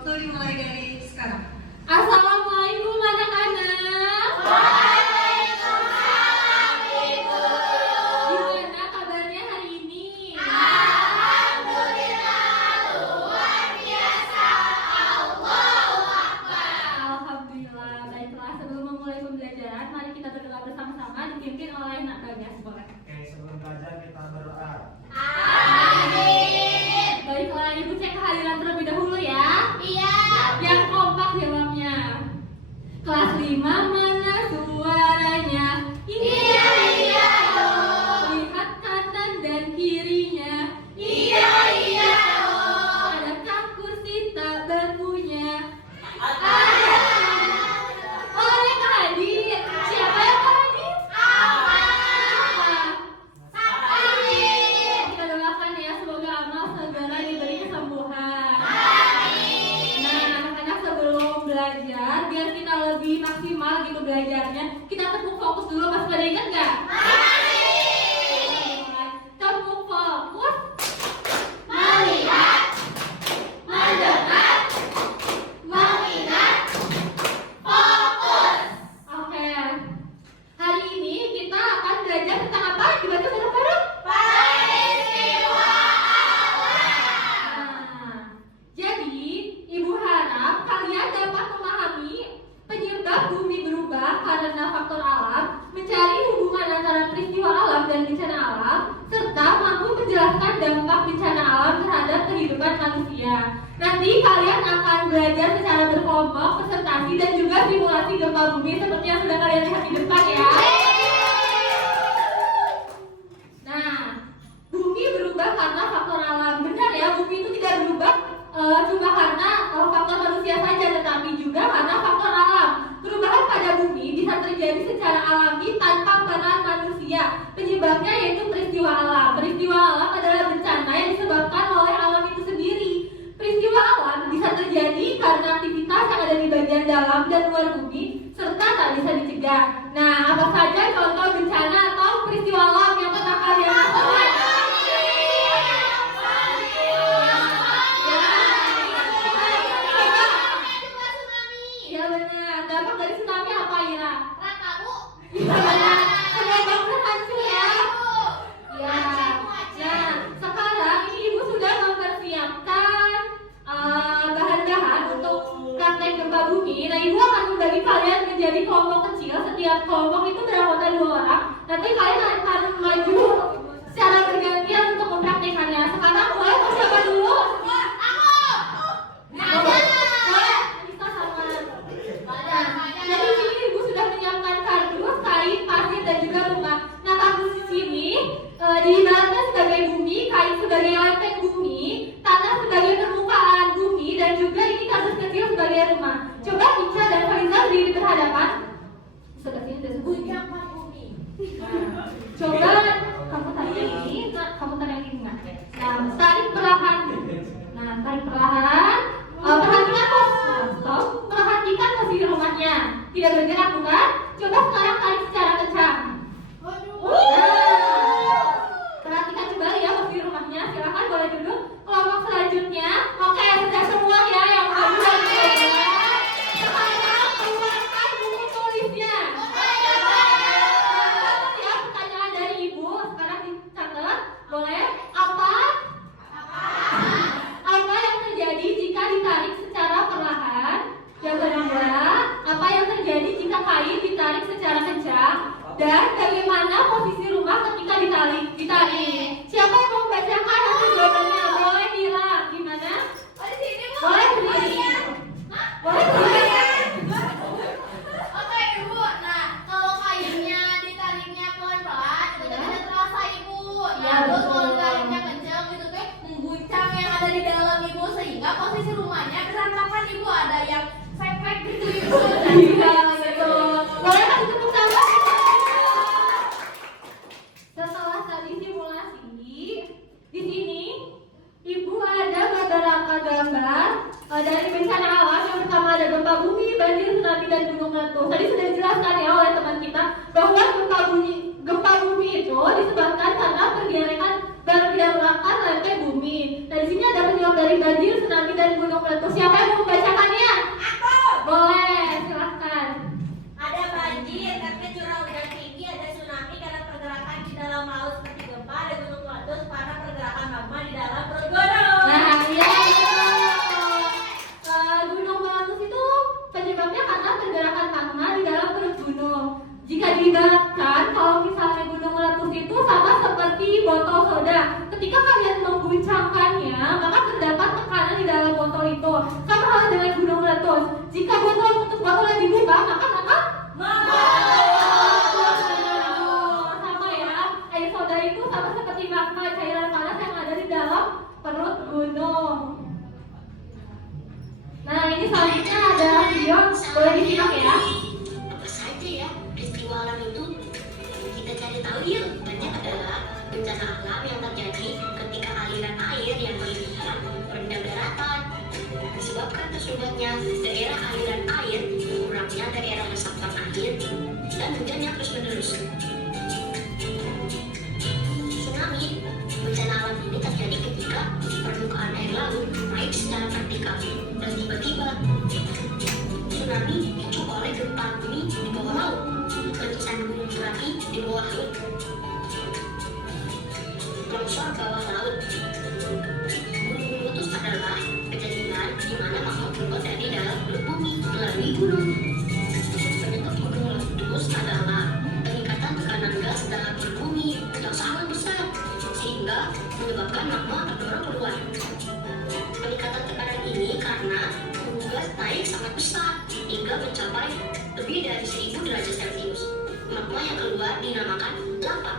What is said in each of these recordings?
Waktu dimulai dari sekarang. Assalamualaikum anak-anak. Waalaikumsalam Ibu. Gimana kabarnya hari ini? Alhamdulillah luar biasa. Allahu Akbar. Alhamdulillah. Baiklah, sebelum memulai pembelajaran, mari kita berdoa bersama-sama dipimpin oleh Nak Bagas. Boleh? Oke, sebelum belajar kita berdoa. Amin. Baiklah, Ibu cek kehadiran terlebih dahulu ya. Iya. Yang kompak jawabnya. Kelas 5 mana suaranya? Iya, iya dong. Lihat kanan dan kirinya. Iya, iya dong. Adakah kursi tak berpunya? Ada. Oh, yang hadir. Siapa yang hadir? Amin. Kita doakan ya, semoga amal segera diberi kesembuhan. Amin. Nah, anak-anak sebelum belajar, biar kita lebih maksimal gitu belajarnya, kita tepuk fokus dulu. Masih pada ingat nggak? Tepuk fokus. Melihat, mendengar, mengingat, fokus. Oke. Hari ini kita akan belajar tentang apa? Dibaca bareng-bareng. Peristiwa alam. Nah, jadi Ibu harap kalian dapat memahami penyebab bumi berubah karena faktor alam, mencari hubungan antara peristiwa alam dan bencana alam, serta mampu menjelaskan dampak bencana alam terhadap kehidupan manusia. Nanti kalian akan belajar secara berkelompok, presentasi, dan juga simulasi gempa bumi seperti yang sudah kalian lihat di depan ya. Nah, bumi berubah karena faktor alam. Benar ya, bumi itu tidak berubah cuma karena faktor manusia saja, tetapi juga karena faktor alam. Perubahan pada bumi bisa terjadi secara alami tanpa peran manusia. Penyebabnya yaitu peristiwa alam. Peristiwa alam adalah bencana yang disebabkan oleh alam itu sendiri. Peristiwa alam bisa terjadi karena aktivitas yang ada di bagian dalam dan luar bumi, serta tak bisa dicegah. Nah, apa saja contoh bencana atau peristiwa alam yang pernah kalian rasakan? Ya benar. Dampak dari tsunami apa, Ira? Iya benar. Semua bangunan hancur ya. Ya. Nah, sekarang ini Ibu sudah mempersiapkan bahan-bahan untuk praktek gempa bumi. Nah, Ibu akan membagi kalian menjadi kelompok kecil. Setiap kelompok itu beranggota 2 orang. Nanti kalian akan maju secara bergantian untuk mempraktekannya. Sekarang mulai siapa dulu? Boleh. Bisa sama. Jadi di sini Ibu sudah menyiapkan kardus, kain, pasir, dan juga rumah. Nah, kardus di sini diibaratkan sebagai bumi, kain sebagai lempeng bumi, tanah sebagai permukaan bumi, dan juga ini kardus kecil sebagai rumah. Coba Ica dan Fariza berdiri berhadapan. Sebelah sini udah sebut. Coba kamu tarik yang ini, kamu tarik yang ini nggak? Nah, tarik perlahan. Nah, tarik perlahan. Perhatikan pos. Stop. Perhatikan posisi rumahnya. Tidak bergerak bukan? Coba sekarang tarik secara kencang. Nah, perhatikan kembali ya posisi rumahnya. Silakan boleh duduk. Kelompok selanjutnya. Oke, sudah semua ya yang baru dan belajar. Sekarang keluarkan buku tulisnya. Ya, pertanyaan dari Ibu sekarang dicatat. Boleh? Apa yang terjadi jika ditarik secara perlahan? Yang kedua, apa yang terjadi jika kain ditarik secara kencang? Dan bagaimana posisi rumah ketika ditarik? Siapa yang mau membacakan nanti jawabannya? Boleh Mira, gimana? Boleh berdiri. Boleh berdiri. Oke Ibu, nah kalau kainnya ditariknya pelan-pelan itu tidak terasa Ibu. Ya, Terus betul. kalau ditariknya kencang gitu teh mengguncang yang ada di dalam Ibu sehingga posisi rumahnya berantakan Ibu, ada yang sepet gitu Ibu. Iya, betul. Boleh kasih tepuk tangan? Setelah tadi simulasi, di sini Ibu ada beberapa gambar dari bencana alam. Yang pertama ada gempa bumi, banjir, tsunami, dan gunung meletus. Tadi sudah dijelaskan ya oleh teman kita bahwa gempa bumi itu disebabkan karena pergerakan lempeng bumi. Nah, di sini ada penyebab dari banjir, tsunami, dan gunung meletus. Siapa yang mau botol itu. Sama halnya dengan gunung meletus. Jika botol tutup botol yang dibuka, maka sama ya. Air soda itu sama seperti magma, cairan panas yang ada di dalam perut gunung. Nah, ini selanjutnya ada video, boleh disimak ya. Apa saja ya peristiwa alam itu? Kita cari tahu yuk. Banyak adalah bencana alam yang terjadi ketika aliran air yang berlebihan merendam daratan, disebabkan tersumbatnya daerah aliran air, kurangnya daerah resapan air, dan hujan yang terus menerus. Tsunami, bencana alam ini terjadi ketika permukaan air laut naik secara vertikal dan tiba-tiba tsunami dipicu oleh gempa bumi di bawah laut, letusan gunung berapi di bawah laut, longsor bawah laut. Gunung meletus adalah kejadian di mana magma keluar dari dalam perut bumi melalui gunung. Penyebab gunung meletus adalah peningkatan tekanan gas dalam perut bumi yang sangat besar sehingga menyebabkan magma terdorong keluar. Peningkatan tekanan ini karena gunung gas naik sangat besar hingga mencapai lebih dari 1000 derajat Celcius. Magma yang keluar dinamakan lava.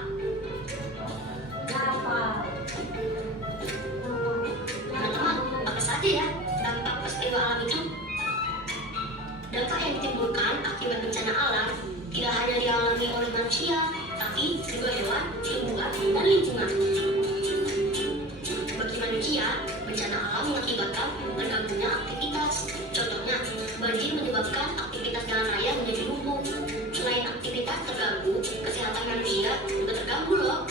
Teman-teman, apa saja ya dampak peristiwa alam itu? Dampak yang ditimbulkan akibat bencana alam tidak hanya dialami oleh manusia, tapi juga hewan, tumbuhan, dan lingkungan. Bagi manusia, bencana alam mengakibatkan terganggunya aktivitas. Contohnya, banjir menyebabkan aktivitas jalan raya menjadi lumpuh. Selain aktivitas terganggu, kesehatan manusia juga terganggu loh.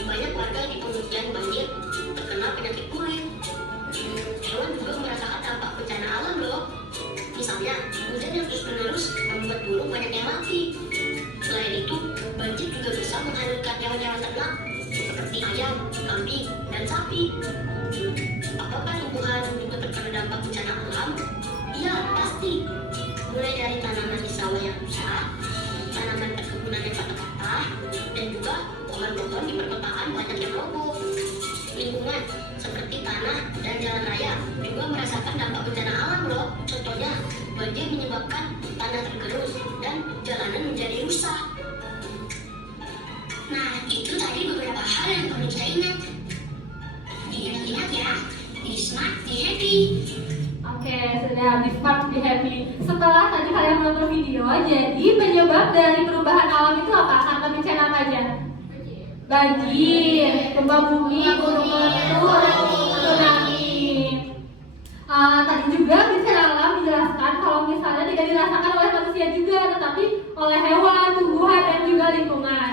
Banyak warga di pengungsian banjir terkena penyakit kulit. Hewan juga merasakan dampak bencana alam loh. Misalnya, hujan yang terus-menerus membuat burung banyak yang mati. Selain itu, banjir juga bisa menghanyutkan hewan-hewan ternak seperti ayam, kambing, dan sapi. Apakah tumbuhan juga terkena dampak bencana alam? Iya, pasti. Mulai dari tanaman di sawah yang rusak, tanaman perkebunan yang patah-patah, dan juga pohon-pohon di perkotaan banyak yang roboh. Lingkungan seperti tanah dan jalan raya juga merasakan dampak bencana alam loh. Contohnya, banjir menyebabkan tanah tergerus dan jalanan menjadi rusak. Nah, itu tadi beberapa hal yang perlu kita ingat. Diingat-ingat ya, be smart, be happy. Oke, sudah be smart, be happy. Setelah tadi kalian menonton video, jadi penyebab dari perubahan alam itu apa? Karena bencana apa aja? Banjir, gempa bumi, gunung meletus, tsunami. Tadi juga bencana alam dijelaskan kalau misalnya tidak dirasakan oleh manusia juga, tetapi oleh hewan, tumbuhan, dan juga lingkungan.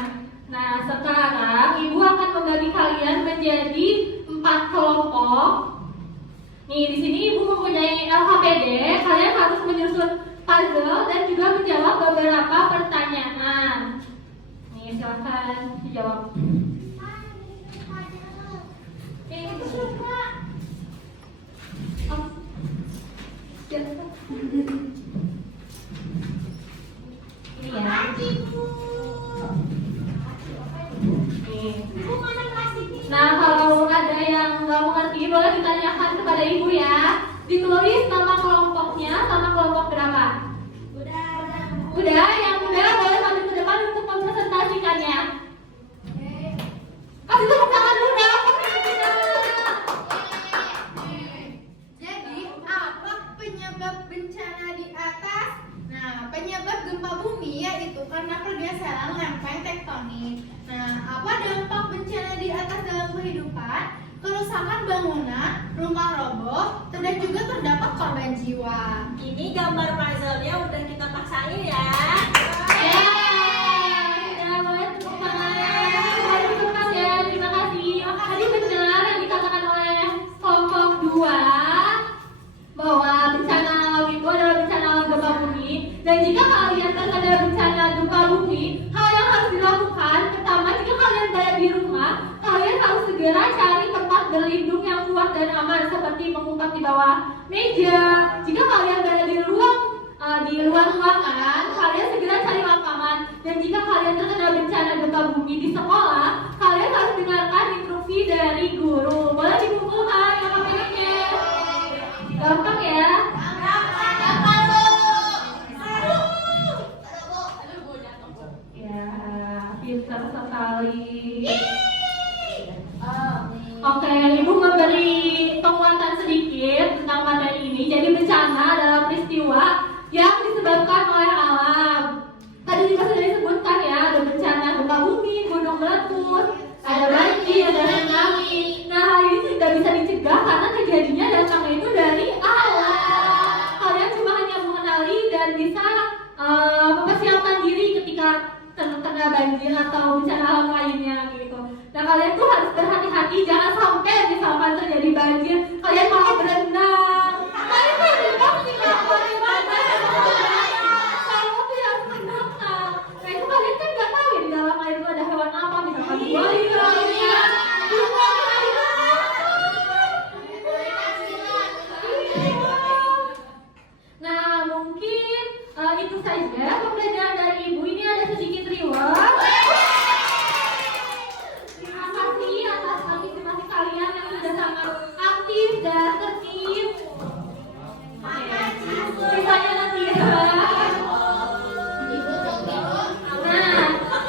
Nah, sekarang Ibu akan membagi kalian menjadi 4 kelompok. Nih, di sini Ibu mempunyai LHPD. Kalian harus menyusun puzzle dan juga menjawab beberapa pertanyaan. Nih, silakan dijawab. Ini ya. Nah, kalau ada yang nggak mengerti, boleh ditanyakan kepada Ibu ya. Ditulis nama kelompoknya sama kelompok berapa. Udah, yang udah boleh maju ke depan untuk mempresentasikannya. Kasih tepuk tangan dulu dong. Jadi, apa penyebab bencana di atas? Nah, penyebab gempa bumi yaitu karena pergeseran lempeng tektonik. Nah, apa dampak bencana di atas dalam kehidupan? Kerusakan bangunan, rumah roboh, dan juga terdapat korban jiwa. Ini gambar puzzle-nya udah kita paksain ya. Ya, boleh tepuk tangan. Boleh tepuk ya, terima kasih. Tadi benar yang dikatakan oleh kelompok 2 bahwa bencana alam itu adalah bencana alam gempa bumi. Dan jika kalian terkena bencana gempa bumi, hal yang harus dilakukan pertama, jika kalian berada di rumah, kalian harus segera cari tempat berlindung yang kuat dan aman seperti mengumpat di bawah meja. Jika kalian berada di luar ruangan, kalian segera cari lapangan. Dan jika kalian terkena bencana gempa bumi di sekolah, kalian harus dengarkan instruksi dari guru. Boleh dikumpulkan yang apa-apa. ini jadi bencana adalah peristiwa yang disebabkan oleh alam. Tadi juga sudah disebutkan ya, ada bencana gempa bumi, gunung meletus, ada banjir, ada tsunami. Nah, hal ini tidak bisa dicegah karena kejadiannya datangnya itu dari alam. Kalian cuma hanya mengenali dan bisa mempersiapkan diri ketika terkena banjir atau bencana alam lainnya gitu. Nah, kalian tuh harus berhati-hati, jangan sampai misalkan terjadi banjir, kalian malah berenang. Kalian tuh berenang sih nggak boleh banget. Kalau tuh yang berenang. Nah itu kalian kan nggak tahu ya di dalam air itu ada hewan apa, misalkan buaya, Nah, mungkin itu saja pembelajaran dari Ibu. Ini ada sedikit reward. Terima kasih atas partisipasi kalian yang sudah sangat aktif dan tertib. Sisanya nanti ya.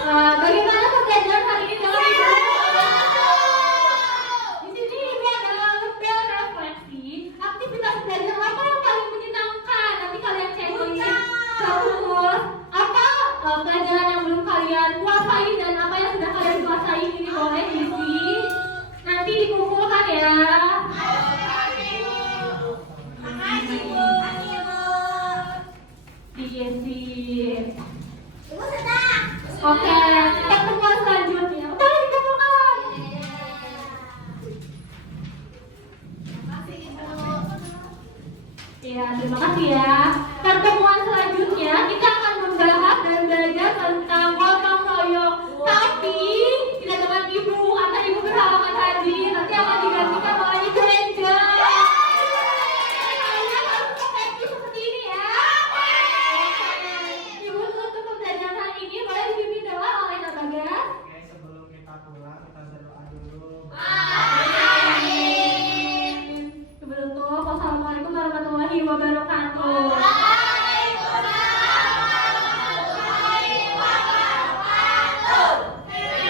Nah, bagaimana pembelajaran hari ini dalam Ibu? Di sini Ibu adalah lebih refleksi. Aktivitas belajar apa yang paling menyenangkan? Nanti kalian checklist. Terus apa pelajaran yang belum kalian kuasai dan apa yang sudah kalian kuasai ini boleh diisi. Nanti dikumpulkan ya. Makasih Bu. Diisi. Ibu sudah. Oke, pertemuan selanjutnya. Udah dikumpulkan. Ya, terima kasih ya. Pertemuan selanjutnya kita akan membahas dan belajar tentang gotong royong. Tapi tidak dengan Ibu, karena Ibu berhalangan hadir. Nanti akan digantikan oleh Ibu Angel. Kalian harus seperti ini ya. Ibu tutup pembelajaran hari ini boleh dipimpin doa oleh Kak Bagas. Oke, sebelum kita pulang, kita berdoa dulu. Sebelum itu, wassalamualaikum warahmatullahi wabarakatuh.